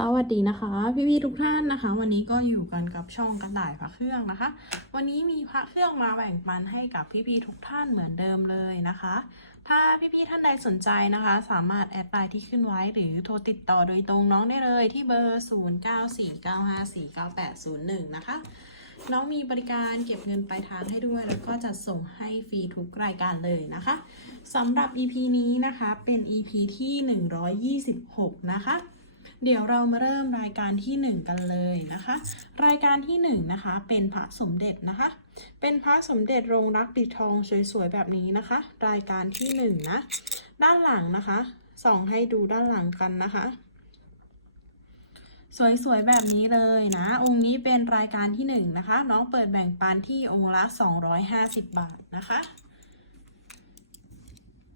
สวัสดีนะคะ พี่ๆทุกท่านนะคะ วันนี้ก็อยู่กันกับช่องกระต่ายพระเครื่องนะคะ วันนี้มีพระเครื่องมาแบ่งปันให้กับพี่ๆทุกท่านเหมือนเดิมเลยนะคะ ถ้าพี่ๆท่านใดสนใจนะคะ สามารถแอดไลน์ที่ขึ้นไว้หรือโทรติดต่อโดยตรงน้องได้เลยที่เบอร์ 0949549801 นะคะ น้องมีบริการเก็บเงินปลายทางให้ด้วย แล้วก็จัดส่งให้ฟรีทุกรายการเลยนะคะสำหรับ EP นี้นะคะเป็น EP ที่ 126 นะคะ เดี๋ยวเรามาเริ่มรายการที่ 1 กันเลยนะคะ รายการที่ 1 นะคะ เป็นพระสมเด็จนะคะ เป็นพระสมเด็จรงรักปิดทองสวยๆแบบนี้นะคะ รายการที่ 1 นะ ด้านหลังนะคะส่องให้ดูด้านหลังกันนะคะสวยๆ แบบนี้เลยนะ องค์นี้เป็นรายการที่ 1 นะคะ น้องเปิดแบ่งปันที่องค์ละ 250 บาทนะคะ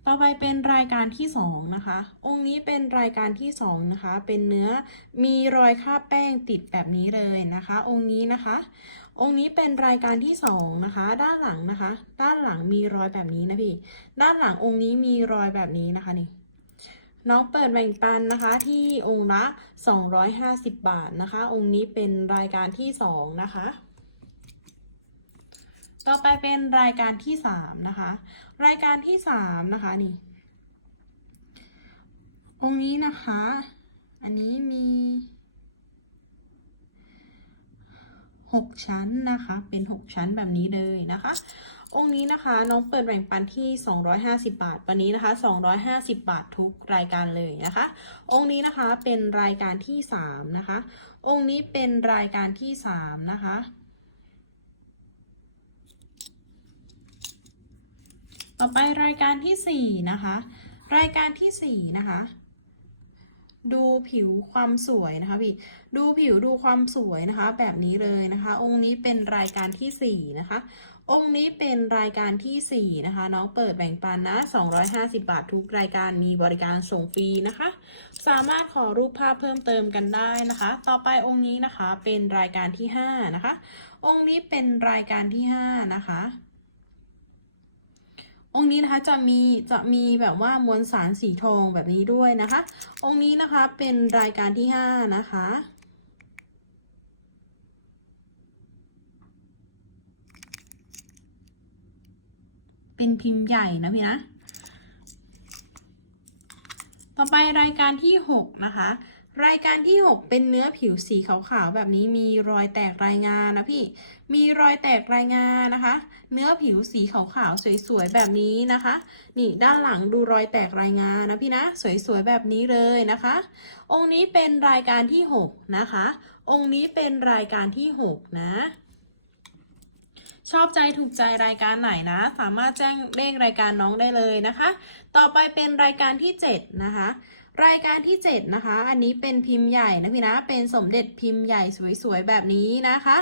ต่อไปเป็นรายการที่2นะคะ องค์นี้เป็นรายการที่2นะคะ เป็นเนื้อมีรอยคราบแป้งติดแบบนี้เลยนะคะ องค์นี้นะคะ องค์นี้เป็นรายการที่2นะคะ ด้านหลังนะคะ ด้านหลังมีรอยแบบนี้นะพี่ ด้านหลังองค์นี้มีรอยแบบนี้นะคะนี่ น้องเปิดแบ่งปันนะคะที่องค์ละ 250 บาทนะคะ องค์นี้เป็นรายการที่2นะคะ ต่อไปเป็นรายการที่3นะคะ รายการที่3นะคะนี่ องค์นี้นะคะ อันนี้มี6ชั้นนะคะ เป็น6ชั้นแบบนี้เลยนะคะ องค์นี้นะคะน้องเปิดแบ่งปันที่ 250 บาท วันนี้นะคะ 250 บาททุกรายการเลยนะคะ องค์นี้นะคะเป็นรายการที่3นะคะ องค์นี้เป็นรายการที่3นะคะ ต่อไปรายการที่ 4 นะคะ รายการที่ 4 นะคะ ดูผิวความสวยนะคะพี่ ดูผิวดูความสวยนะคะ แบบนี้เลยนะคะ องค์นี้เป็นรายการที่ 4 นะคะ องค์นี้เป็นรายการที่ 4 นะคะ น้องเปิดแบ่งปันนะ 250 บาททุกรายการมีบริการส่งฟรีนะคะ สามารถขอรูปภาพเพิ่มเติมกันได้นะคะ ต่อไปองค์นี้นะคะเป็นรายการที่ 5 นะคะ องค์นี้เป็นรายการที่ 5 นะคะ องค์นี้นะคะจะมีจะมีแบบว่ามวลสารสีทองแบบนี้ด้วยนะคะ องค์นี้นะคะเป็นรายการที่5นะคะเป็นพิมพ์ใหญ่นะพี่นะ ต่อไปรายการที่ 6 นะคะ รายการที่ 6 เป็นเนื้อผิวสีขาวๆแบบนี้มีรอยแตกรายงานนะพี่ มีรอยแตกรายงานนะคะ เนื้อผิวสีขาวๆสวยๆแบบนี้นะคะ นี่ด้านหลังดูรอยแตกรายงานนะพี่นะ สวยๆแบบนี้เลยนะคะ องค์นี้เป็นรายการที่ 6 นะคะ องค์นี้เป็นรายการที่ 6 นะชอบใจถูกใจรายการไหนนะ สามารถแจ้งเลขรายการน้องได้เลยนะคะ ต่อไปเป็นรายการที่ 7 นะคะรายการที่ 7 นะคะ อันนี้เป็นพิมพ์ใหญ่นะพี่นะ เป็นสมเด็จพิมพ์ใหญ่สวยๆแบบนี้นะคะ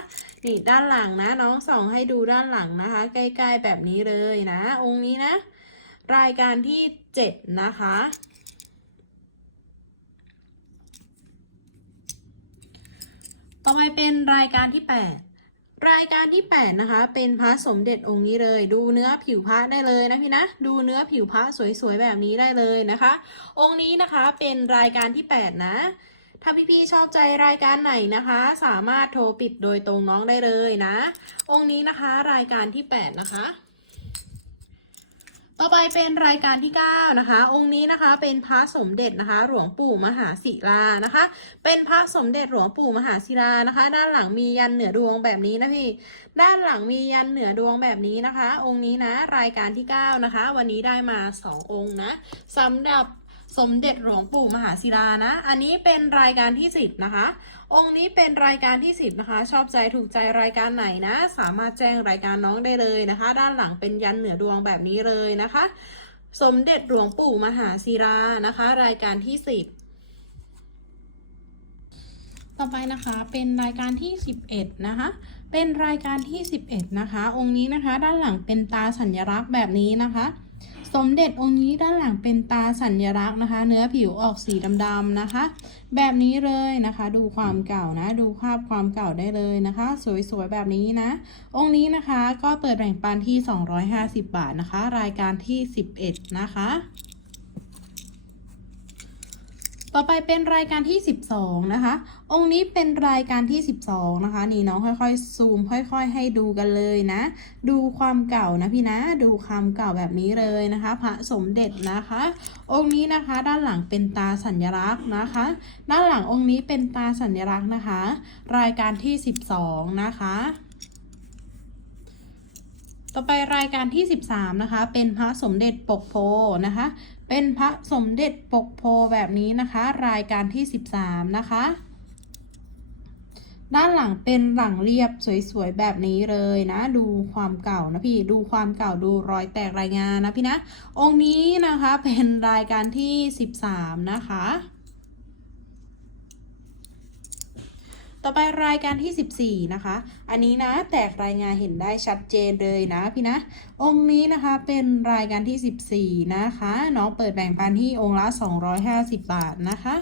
นี่ด้านหลังนะน้องส่องให้ดูด้านหลังนะคะ ใกล้ๆแบบนี้เลยนะ องค์นี้นะ รายการที่ 7 นะคะ ต่อไปเป็นรายการที่ 8 รายการที่ 8 นะคะ เป็นพระสมเด็จองค์นี้เลย ดูเนื้อผิวพระได้เลยนะพี่นะ ดูเนื้อผิวพระสวยๆแบบนี้ได้เลยนะคะ องค์นี้นะคะเป็นรายการที่ 8 นะ ถ้าพี่ๆชอบใจรายการไหนนะคะ สามารถโทรปิดโดยตรงน้องได้เลยนะ องค์นี้นะคะรายการที่ 8 นะคะ ต่อไปเป็นรายการที่ 9 นะคะ องค์นี้นะคะเป็นพระสมเด็จนะคะ หลวงปู่มหาศิลานะคะ เป็นพระสมเด็จหลวงปู่มหาศิลานะคะ ด้านหลังมียันเหนือดวงแบบนี้นะพี่ด้านหลังมียันเหนือดวงแบบนี้นะคะ องค์นี้นะรายการที่ 9 นะคะ วันนี้ได้มา 2 องค์นะสำหรับสมเด็จหลวงปู่มหาศิลานะ อันนี้เป็นรายการที่ 10 นะคะ องค์นี้เป็นรายการที่ 10 นะคะ ชอบใจถูกใจรายการไหนนะ สามารถแจ้งรายการน้องได้เลยนะคะ ด้านหลังเป็นยันเหนือดวงแบบนี้เลยนะคะ สมเด็จหลวงปู่มหาศิลานะคะ รายการที่ 10 ต่อไปนะคะเป็นรายการที่ 11 นะคะ เป็นรายการที่ 11 นะคะ องค์นี้นะคะ ด้านหลังเป็นตาสัญลักษณ์แบบนี้นะคะ สมเด็จองค์นี้ด้านหลังเป็นตาสัญลักษณ์นะคะ เนื้อผิวออกสีดำๆนะคะ แบบนี้เลยนะคะ ดูความเก่านะ ดูภาพความเก่าได้เลยนะคะ สวยๆแบบนี้นะ องค์นี้นะคะก็เปิดแบ่งปันที่ 250 บาทนะคะ รายการที่ 11 นะคะ ต่อต่อไปเป็นรายการที่ 12 นะคะ องค์นี้เป็นรายการที่ 12 นะคะ นี่น้องค่อยๆ ซูม ค่อย ๆ ให้ดูกันเลยนะ ดูความเก่านะพี่นะ ดูความเก่าแบบนี้เลยนะคะ พระสมเด็จนะคะ องค์นี้นะคะด้านหลังเป็นตาสัญลักษณ์นะคะ ด้านหลังองค์นี้เป็นตาสัญลักษณ์นะคะ รายการที่ 12 นะคะต่อไปรายการที่ 13 นะคะ เป็นพระสมเด็จปกโพนะคะ เป็นพระสมเด็จปกโพแบบนี้นะคะ รายการที่ 13 นะคะ ด้านหลังเป็นหลังเรียบสวยๆแบบนี้เลยนะ ดูความเก่านะพี่ดูความเก่าดูรอยแตกรายงานนะพี่นะ องค์นี้นะคะเป็นรายการที่ 13 นะคะ ต่อไปรายการที่ 14 นะคะ อันนี้นะแตกรายงานเห็นได้ชัดเจนเลยนะพี่นะ องค์นี้นะคะเป็นรายการที่ 14 นะคะน้องเปิดแบ่งปันที่องค์ละ 250 บาทนะคะ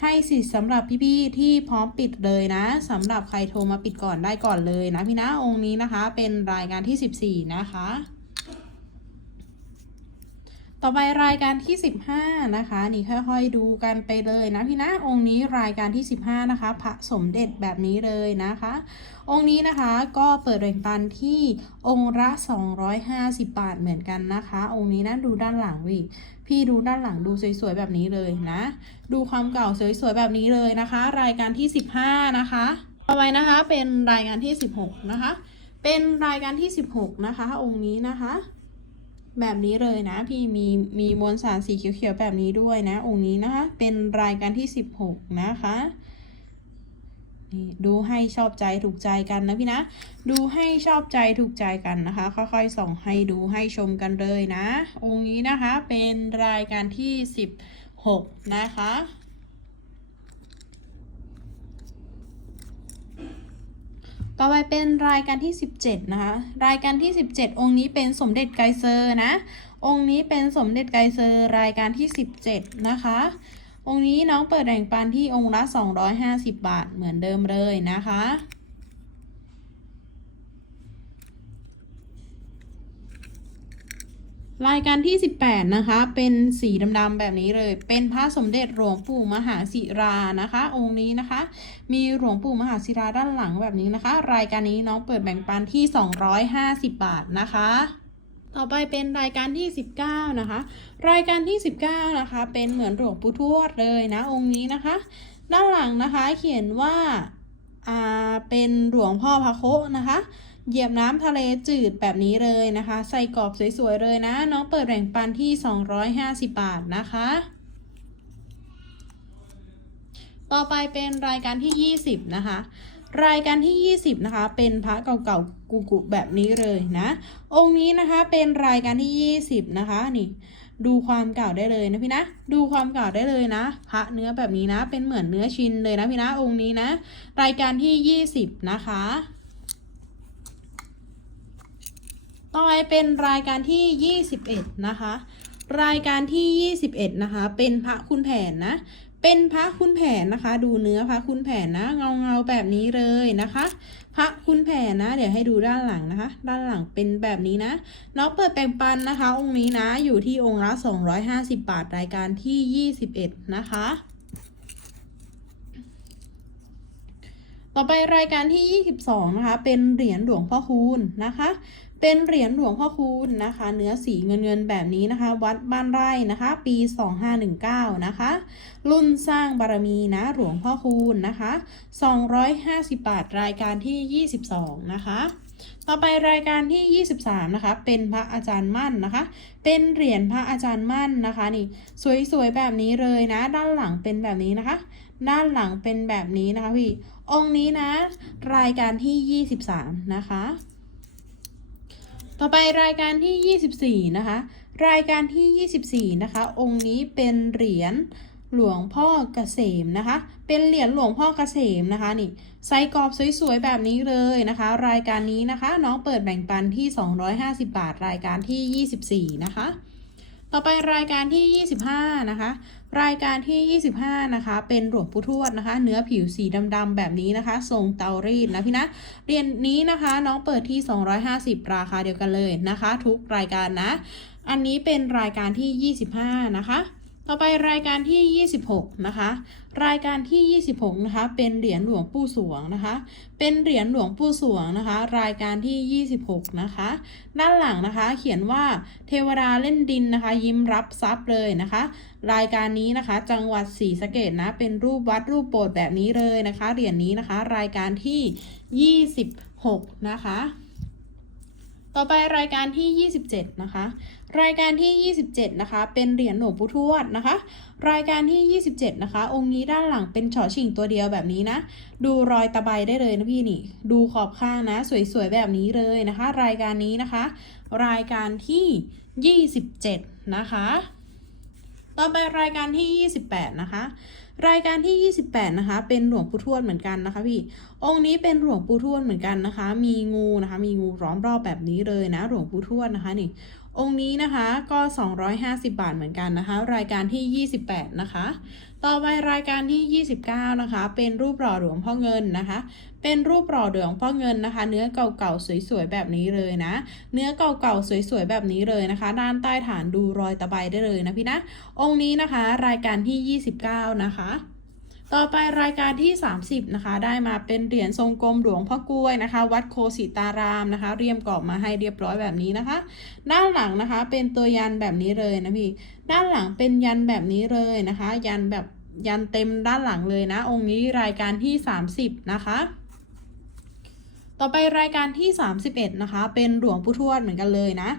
ให้สิทธิ์สำหรับพี่ๆที่พร้อมปิดเลยนะสำหรับใครโทรมาปิดก่อนได้ก่อนเลยนะพี่นะองค์นี้นะคะ เป็นรายการที่ 14 นะคะ ต่อไปรายการที่ 15 นะคะ นี่ค่อยๆดูกันไปเลยนะพี่นะองค์นี้รายการที่ 15 นะคะพระสมเด็จแบบนี้เลยนะคะ องค์นี้นะคะก็เปิดแบ่งปันที่องค์ละ250 บาทเหมือนกันนะคะ องค์นี้นะดูด้านหลังวิพี่ดูด้านหลังดูสวยๆแบบนี้เลยนะ ดูความเก่าสวยๆแบบนี้เลยนะคะ รายการที่ 15 นะคะต่อไปนะคะเป็นรายการที่ 16 นะคะ เป็นรายการที่ 16 นะคะ องค์นี้นะคะ แบบนี้เลยนะ พี่มีมีมวลสารสีเขียวๆแบบนี้ด้วยนะ องค์นี้นะคะเป็นรายการที่ 16 นะคะนี่ดูให้ชอบใจถูกใจกันนะพี่นะ ดูให้ชอบใจถูกใจกันนะคะ ค่อยๆส่องให้ดูให้ชมกันเลยนะ องค์นี้นะคะเป็นรายการที่ 16 นะคะ ต่อไปเป็นรายการที่ 17 นะคะ รายการที่ 17 องค์นี้เป็นสมเด็จไกเซอร์นะ องค์นี้เป็นสมเด็จไกเซอร์รายการที่ 17 นะคะ องค์นี้น้องเปิดแบ่งปันที่องค์ละ 250 บาทเหมือนเดิมเลยนะคะ รายการที่ 18 นะคะ เป็นสีดำๆแบบนี้เลย เป็นพระสมเด็จหลวงปู่มหาศิรานะคะ องค์นี้นะคะ มีหลวงปู่มหาศิราด้านหลังแบบนี้นะคะ รายการนี้น้องเปิดแบ่งปันที่ 250 บาทนะคะ ต่อไปเป็นรายการที่ 19 นะคะ รายการที่ 19 นะคะ เป็นเหมือนหลวงปู่ทวดเลยนะ องค์นี้นะคะ ด้านหลังนะคะเขียนว่า อ่า เป็นหลวงพ่อพระโคะนะคะ เหยียบน้ำทะเลจืดแบบนี้เลยนะคะ ใส่กรอบสวยๆเลยนะ น้องเปิดแบ่งปันที่ 250 บาทนะคะ ต่อไปเป็นรายการที่ 20 นะคะรายการที่ 20 นะคะ เป็นพระเก่าๆกุๆแบบนี้เลยนะ องค์นี้นะคะเป็นรายการที่ 20 นะคะนี่ ดูความเก่าได้เลยนะพี่นะ ดูความเก่าได้เลยนะพระเนื้อแบบนี้นะ เป็นเหมือนเนื้อชิ้นเลยนะพี่นะองค์นี้นะ รายการที่ 20 นะคะ ต่อไปเป็นรายการที่ 21 นะคะ รายการที่ 21 นะคะ เป็นพระคุณแผนนะ เป็นพระคุณแผนนะคะ ดูเนื้อพระคุณแผนนะ เงาเงาแบบนี้เลยนะคะ พระคุณแผนนะ เดี๋ยวให้ดูด้านหลังนะคะ ด้านหลังเป็นแบบนี้นะ น้องเปิดแปลงปันนะคะ องค์นี้นะ อยู่ที่องค์ละ 250 บาท รายการที่ 21 นะคะต่อไปรายการที่ 22 นะคะ เป็นเหรียญหลวงพ่อคูณนะคะ เป็นเหรียญหลวงพ่อคูณนะคะ เนื้อสีเงินเงินแบบนี้นะคะ วัดบ้านไร่นะคะ ปี 2519 นะคะ รุ่นสร้างบารมีนะหลวงพ่อคูณนะคะ 250 บาทรายการที่ 22 นะคะต่อไปรายการที่ 23 นะคะ เป็นพระอาจารย์มั่นนะคะ เป็นเหรียญพระอาจารย์มั่นนะคะนี่สวยๆแบบนี้เลยนะ ด้านหลังเป็นแบบนี้นะคะ ด้านหลังเป็นแบบนี้นะคะพี่องค์นี้นะ รายการที่ 23 นะคะ ต่อไปรายการที่ 24 นะคะ รายการที่ 24 นะคะ องค์นี้เป็นเหรียญหลวงพ่อเกษมนะคะ เป็นเหรียญหลวงพ่อเกษมนะคะนี่ใส่กรอบสวยๆแบบนี้เลยนะคะ รายการนี้นะคะ น้องเปิดแบ่งปันที่ 250 บาท รายการที่ 24 นะคะ ต่อไปรายการที่ 25 นะคะ รายการที่ 25 นะคะ เป็นหลวงปู่ทวดนะคะ เนื้อผิวสีดำๆแบบนี้นะคะ ทรงเตารีดนะพี่นะเรียนนี้นะคะน้องเปิดที่ 250 ราคาเดียวกันเลยนะคะ ทุกรายการนะ อันนี้เป็นรายการที่ 25 นะคะ ต่อไปรายการที่ 26 นะคะ รายการที่ 26 นะคะ เป็นเหรียญหลวงปู่สวงนะคะ เป็นเหรียญหลวงปู่สวงนะคะ รายการที่ 26 นะคะ ด้านหลังนะคะ เขียนว่าเทวดาเล่นดินนะคะ ยิ้มรับทรัพย์เลยนะคะ รายการนี้นะคะ จังหวัดศรีสะเกดนะ เป็นรูปวัดรูปโบสถ์แบบนี้เลยนะคะ เหรียญนี้นะคะ รายการที่ 26 นะคะ ต่อไปรายการที่ 27 นะคะ รายการที่ 27 นะคะ เป็นเหรียญหลวงปู่ทวดนะคะ รายการที่ 27 นะคะ องค์นี้ด้านหลังเป็นเฉอชิงตัวเดียวแบบนี้นะ ดูรอยตะไบได้เลยนะพี่นี่ ดูขอบข้างนะ สวยๆแบบนี้เลยนะคะ รายการนี้นะคะ รายการที่ 27 นะคะ ต่อไปรายการที่ 28 นะคะ รายการที่ 28 นะคะ เป็นหลวงปู่ทวดเหมือนกันนะคะพี่ องค์นี้เป็นหลวงปู่ทวดเหมือนกันนะคะ มีงูนะคะ มีงูล้อมรอบแบบนี้เลยนะ หลวงปู่ทวดนะคะนี่ องค์นี้นะคะก็ 250 บาทเหมือนกันนะคะ รายการที่ 28 นะคะ ต่อไปรายการที่ 29 นะคะ เป็นรูปหล่อหลวงพ่อเงินนะคะ เป็นรูปหล่อหลวงพ่อเงินนะคะ เนื้อเก่าๆสวยๆแบบนี้เลยนะ เนื้อเก่าๆสวยๆแบบนี้เลยนะคะ ด้านใต้ฐานดูรอยตะไบได้เลยนะพี่นะ องค์นี้นะคะรายการที่ 29 นะคะ ต่อไปรายการที่ 30 นะคะ ได้มาเป็นเหรียญทรงกลมหลวงพ่อกล้วยนะคะ วัดโคสิตารามนะคะ เรียมกรอบมาให้เรียบร้อยแบบนี้นะคะ ด้านหลังนะคะเป็นตัวยันแบบนี้เลยนะพี่ ด้านหลังเป็นยันแบบนี้เลยนะคะ ยันแบบยันเต็มด้านหลังเลยนะ องค์นี้รายการที่ 30 นะคะต่อไปรายการที่ 31 นะคะ เป็นหลวงปู่ทวดเหมือนกันเลยนะ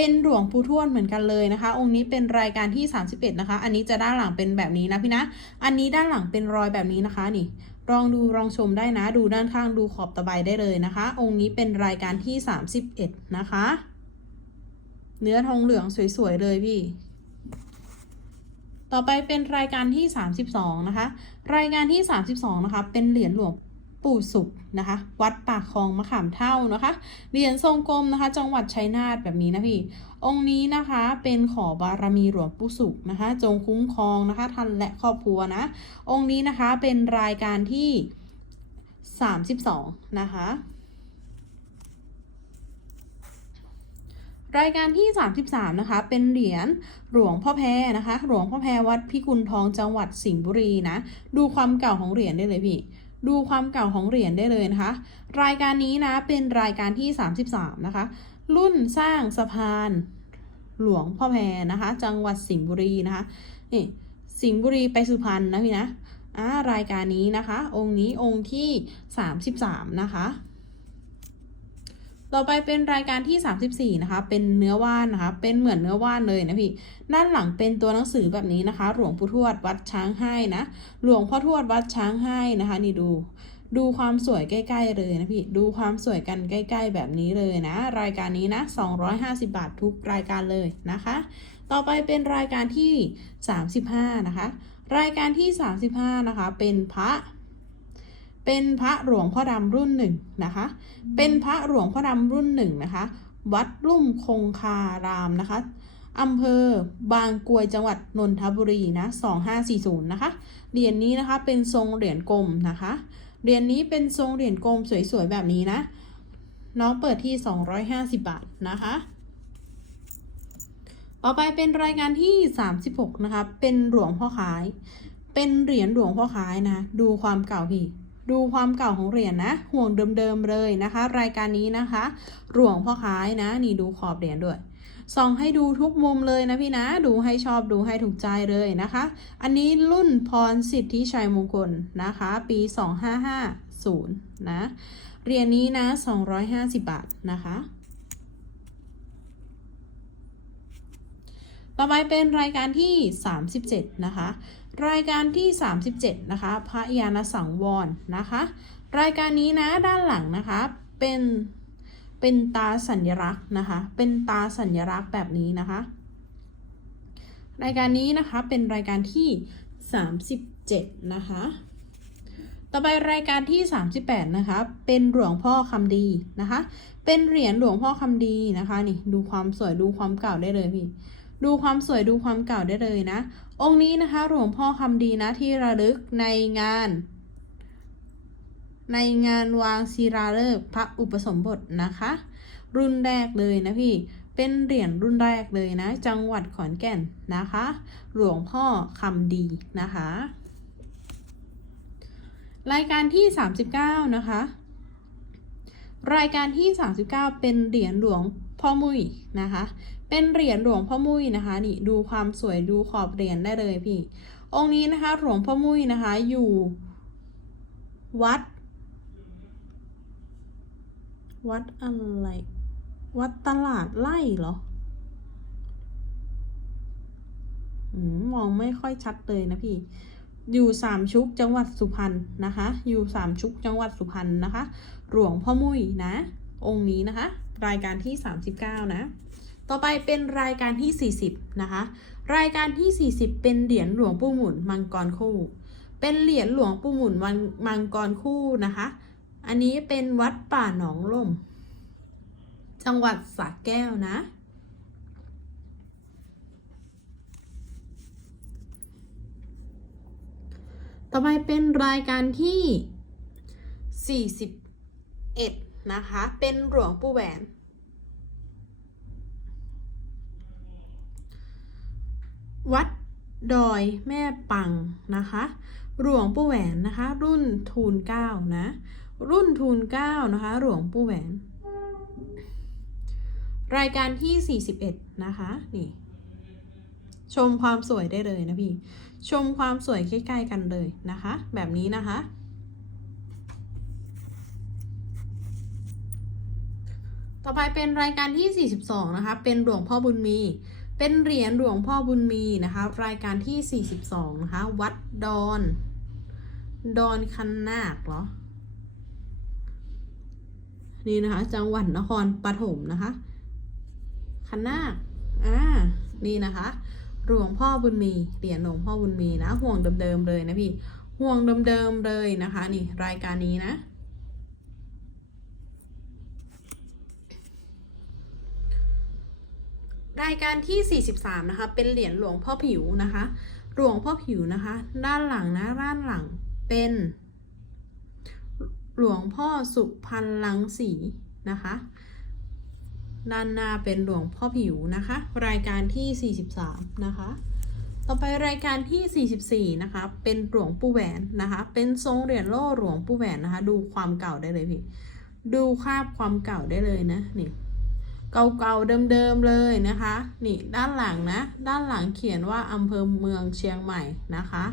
เป็นหลวงปู่ทวดเหมือนกันเลยนะคะ องค์นี้เป็นรายการที่ 31 นะคะ อันนี้จะด้านหลังเป็นแบบนี้นะพี่นะ อันนี้ด้านหลังเป็นรอยแบบนี้นะคะนี่ลองดูลองชมได้นะ ดูด้านข้างดูขอบตะไบได้เลยนะคะ องค์นี้เป็นรายการที่ 31 นะคะ เนื้อทองเหลืองสวยๆเลยพี่ต่อไปเป็นรายการที่ 32 นะคะ รายการที่ 32 นะคะ เป็นเหรียญหลวง ปู่สุขนะคะ วัดปากคลองมะขามเท่านะคะเหรียญทรงกลมนะคะ จังหวัดชัยนาทแบบนี้นะพี่องค์นี้นะคะเป็นขอบารมีหลวงปู่สุขนะคะ จงคุ้มครองนะคะท่านและครอบครัวนะ องค์นี้นะคะเป็นรายการที่ 32 นะคะรายการที่ 33 นะคะ เป็นเหรียญหลวงพ่อแพรนะคะ หลวงพ่อแพรวัดพิกุลทองจังหวัดสิงห์บุรีนะ ดูความเก่าของเหรียญได้เลยพี่ ดูความเก่าของเหรียญได้เลยนะคะ รายการนี้นะเป็นรายการที่ 33 นะคะ รุ่นสร้างสะพาน หลวงพ่อแพรนะคะ จังหวัดสิงห์บุรีนะคะนี่สิงห์บุรีไปสุพรรณนะพี่นะอ่ารายการนี้นะคะ องค์นี้องค์ที่ 33 นะคะ ต่อไปเป็นรายการที่ 34 นะคะ เป็นเนื้อว่านนะคะ เป็นเหมือนเนื้อว่านเลยนะพี่ ด้านหลังเป็นตัวหนังสือแบบนี้นะคะ หลวงปู่ทวดวัดช้างให้นะ หลวงพ่อทวดวัดช้างให้นะคะ นี่ดู ดูความสวยใกล้ ๆ เลยนะพี่ ดูความสวยกันใกล้ ๆ แบบนี้เลยนะ รายการนี้นะ 250 บาททุกรายการเลยนะคะ ต่อไปเป็นรายการที่ 35 นะคะ รายการที่ 35 นะคะ เป็นพระ เป็นพระหลวงพ่อดำรุ่นหนึ่งนะคะ เป็นพระหลวงพ่อดำรุ่นหนึ่งนะคะ วัดลุ่มคงคารามนะคะอำเภอบางกวยจังหวัดนนทบุรีนะ2540นะคะ เหรียญนี้นะคะเป็นทรงเหรียญกลมนะคะ เหรียญนี้เป็นทรงเหรียญกลมสวยๆแบบนี้นะ น้องเปิดที่ 250 บาทนะคะ ต่อไปเป็นรายการที่ 36 นะคะ เป็นหลวงพ่อขาย เป็นเหรียญหลวงพ่อขายนะ ดูความเก่าพี่ ดูความเก่าของเหรียญนะ ห่วงเดิมๆเลยนะคะ รายการนี้นะคะหลวงพ่อขายนะ นี่ดูขอบเหรียญด้วยส่องให้ดูทุกมุมเลยนะพี่นะ ดูให้ชอบดูให้ถูกใจเลยนะคะ อันนี้รุ่นพรสิทธิชัยมงคลนะคะ ปี 2550 นะเหรียญนี้นะ 250 บาทนะคะ ต่อไปเป็นรายการที่ 37 นะคะ รายการที่ 37 นะคะ พระยาณสังวรนะคะ รายการนี้นะด้านหลังนะคะเป็นเป็นตาสัญลักษณ์นะคะ เป็นตาสัญลักษณ์แบบนี้นะคะ รายการนี้นะคะเป็นรายการที่ 37 นะคะ ต่อไปรายการที่ 38 นะคะ เป็นหลวงพ่อคำดีนะคะ เป็นเหรียญหลวงพ่อคำดีนะคะนี่ดูความสวยดูความเก่าได้เลยพี่ ดูความสวยดูความเก่าได้เลยนะ องค์นี้นะคะหลวงพ่อคำดีนะที่ระลึกในงาน ในงานวางศิลาฤกษ์พระอุปสมบทนะคะ รุ่นแรกเลยนะพี่เป็นเหรียญรุ่นแรกเลยนะ จังหวัดขอนแก่นนะคะ หลวงพ่อคำดีนะคะ รายการที่ 39 นะคะ รายการที่ 39 เป็นเหรียญหลวงพ่อมุยนะคะ เป็นเหรียญหลวงพ่อมุ้ยนะคะ นี่ดูความสวยดูขอบเหรียญได้เลยพี่ องค์นี้นะคะหลวงพ่อมุ้ยนะคะ อยู่วัด วัดอะไร วัดตลาดไร่เหรอมองไม่ค่อยชัดเลยนะพี่ อยู่สามชุกจังหวัดสุพรรณนะคะ อยู่สามชุกจังหวัดสุพรรณนะคะ หลวงพ่อมุ้ยนะ องค์นี้นะคะ รายการที่39นะ ต่อไปเป็นรายการที่ 40 นะคะ รายการที่ 40 เป็นเหรียญหลวงปู่หมุนมังกรคู่ เป็นเหรียญหลวงปู่หมุนมังกรคู่นะคะ อันนี้เป็นวัดป่าหนองลม จังหวัดสระแก้วนะ ต่อไปเป็นรายการที่ 41 นะคะ เป็นหลวงปู่แหวน วั ดอยแม่ปังนะคะ หลวงปู่แหวนนะคะ รุ่นทูลเก้านะ รุ่นทูลเก้านะคะ หลวงปู่แหวน รายการที่ 41 นะคะ นี่ ชมความสวยได้เลยนะพี่ ชมความสวยใกล้ๆกันเลยนะคะ แบบนี้นะคะต่อไปเป็นรายการที่ 42 นะคะ เป็นหลวงพ่อบุญมี เป็นเหรียญหลวงพ่อบุญมีนะคะ รายการที่ 42 นะคะ วัดดอน ดอนคันนาคเหรอ นี่นะคะ จังหวัดนครปฐมนะคะ คันนาคอ่า นี่นะคะ หลวงพ่อบุญมี เหรียญหลวงพ่อบุญมีนะ ห่วงเดิมๆเลยนะพี่ ห่วงเดิมๆเลยนะคะ นี่รายการนี้นะ รายการที่ 43 นะคะ เป็นเหรียญหลวงพ่อผิวนะคะ หลวงพ่อผิวนะคะ ด้านหลังนะ ด้านหลังเป็น หลวงพ่อสุพรรณลังสีนะคะ ด้านหน้าเป็นหลวงพ่อผิวนะคะ รายการที่ 43 นะคะ ต่อไปรายการที่ 44 นะคะ เป็นหลวงปู่แหวนนะคะ เป็นทรงเหรียญโล่หลวงปู่แหวนนะคะ ดูความเก่าได้เลยพี่ ดูคาบความเก่าได้เลยนะ นี่ เก่าๆเดิมๆเลยนะคะ นี่ด้านหลังนะ ด้านหลังเขียนว่าอำเภอเมืองเชียงใหม่นะคะ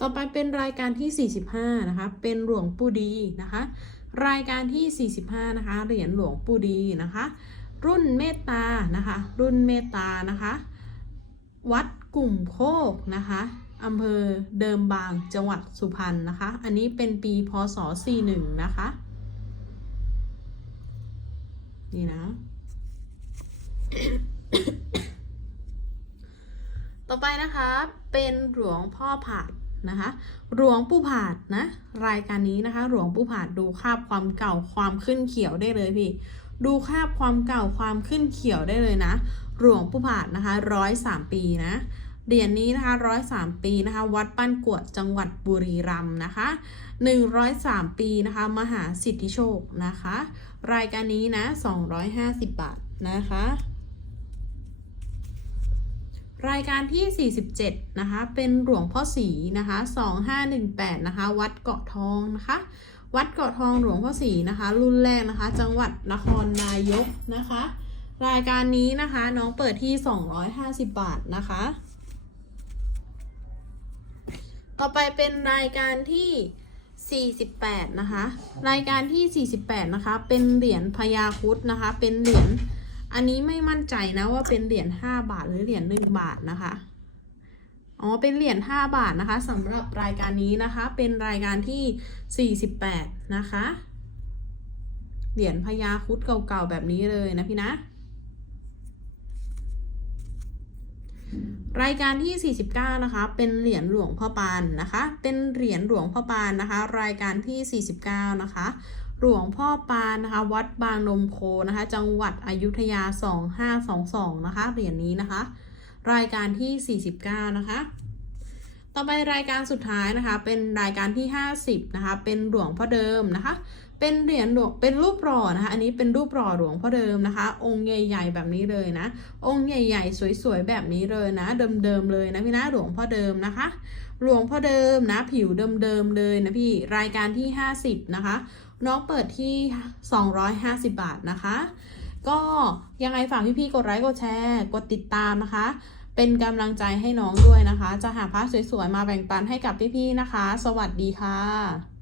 ต่อไปเป็นรายการที่ 45 นะคะ เป็นหลวงปู่ดีนะคะ รายการที่ 45 นะคะ เหรียญหลวงปู่ดีนะคะ รุ่นเมตตานะคะ รุ่นเมตตานะคะ วัดกลุ่มโคกนะคะ อำเภอเดิมบางจังหวัดสุพรรณนะคะ อันนี้เป็นปีพศ 41 นะคะ นี่นะ ต่อไปนะคะ เป็นหลวงพ่อผาดนะคะ หลวงปู่ผาดนะ รายการนี้นะคะ หลวงปู่ผาดดูคาบความเก่าความขึ้นเขียวได้เลยพี่ ดูคาบความเก่าความขึ้นเขียวได้เลยนะ หลวงปู่ผาดนะคะร้อยสามปีนะ เหรียญนี้นะคะร้อยสามปีนะคะ วัดปั้นกวดจังหวัดบุรีรัมย์นะคะหนึ่งร้อยสามปีนะคะ มหาสิทธิโชคนะคะ รายการนี้นะสองร้อยห้าสิบบาทนะคะ รายการที่ 47 นะคะ เป็นหลวงพ่อศรีนะคะ2518 นะคะ วัดเกาะทองนะคะวัดเกาะทองหลวงพ่อศรีนะคะ รุ่นแรกนะคะ จังหวัดนครนายกนะคะ รายการนี้นะคะน้องเปิดที่ 250 บาทนะคะ ต่อไปเป็นรายการที่ 48 นะคะ รายการที่ 48 นะคะ เป็นเหรียญพญาคุดนะคะ เป็นเหรียญ อันนี้ไม่มั่นใจนะว่าเป็นเหรียญ 5 บาทหรือเหรียญ 1 บาทนะคะ อ๋อ เป็นเหรียญ 5 บาทนะคะสำหรับรายการนี้นะคะ เป็นรายการที่ 48 นะคะ เหรียญพญาคุดเก่าๆแบบนี้เลยนะพี่นะ รายการที่ 49 นะคะ เป็นเหรียญหลวงพ่อปานนะคะ เป็นเหรียญหลวงพ่อปานนะคะ รายการที่ 49 นะคะ หลวงพ่อปานนะคะ วัดบางนมโคนะคะ จังหวัดอยุธยา 2522 นะคะ เหรียญนี้นะคะ รายการที่ 49 นะคะ ต่อไปรายการสุดท้ายนะคะ เป็นรายการที่ 50นะคะ เป็นหลวงพ่อเดิมนะคะ เป็นเหรียญหลวงเป็นรูปหล่อนะคะ อันนี้เป็นรูปหล่อหลวงพ่อเดิมนะคะ องค์ใหญ่ๆแบบนี้เลยนะ องค์ใหญ่ๆสวยๆแบบนี้เลยนะ เดิมๆเลยนะพี่นะหลวงพ่อเดิมนะคะ หลวงพ่อเดิมนะ ผิวเดิมๆเลยนะพี่ รายการที่ 50 นะคะ น้องเปิดที่ 250 บาทนะคะ ก็ยังไงฝากพี่ๆกดไลค์กดแชร์ กดติดตามนะคะ เป็นกำลังใจให้น้องด้วยนะคะ จะหาภาพสวยๆ มาแบ่งปันให้กับพี่ๆนะคะ สวัสดีค่ะ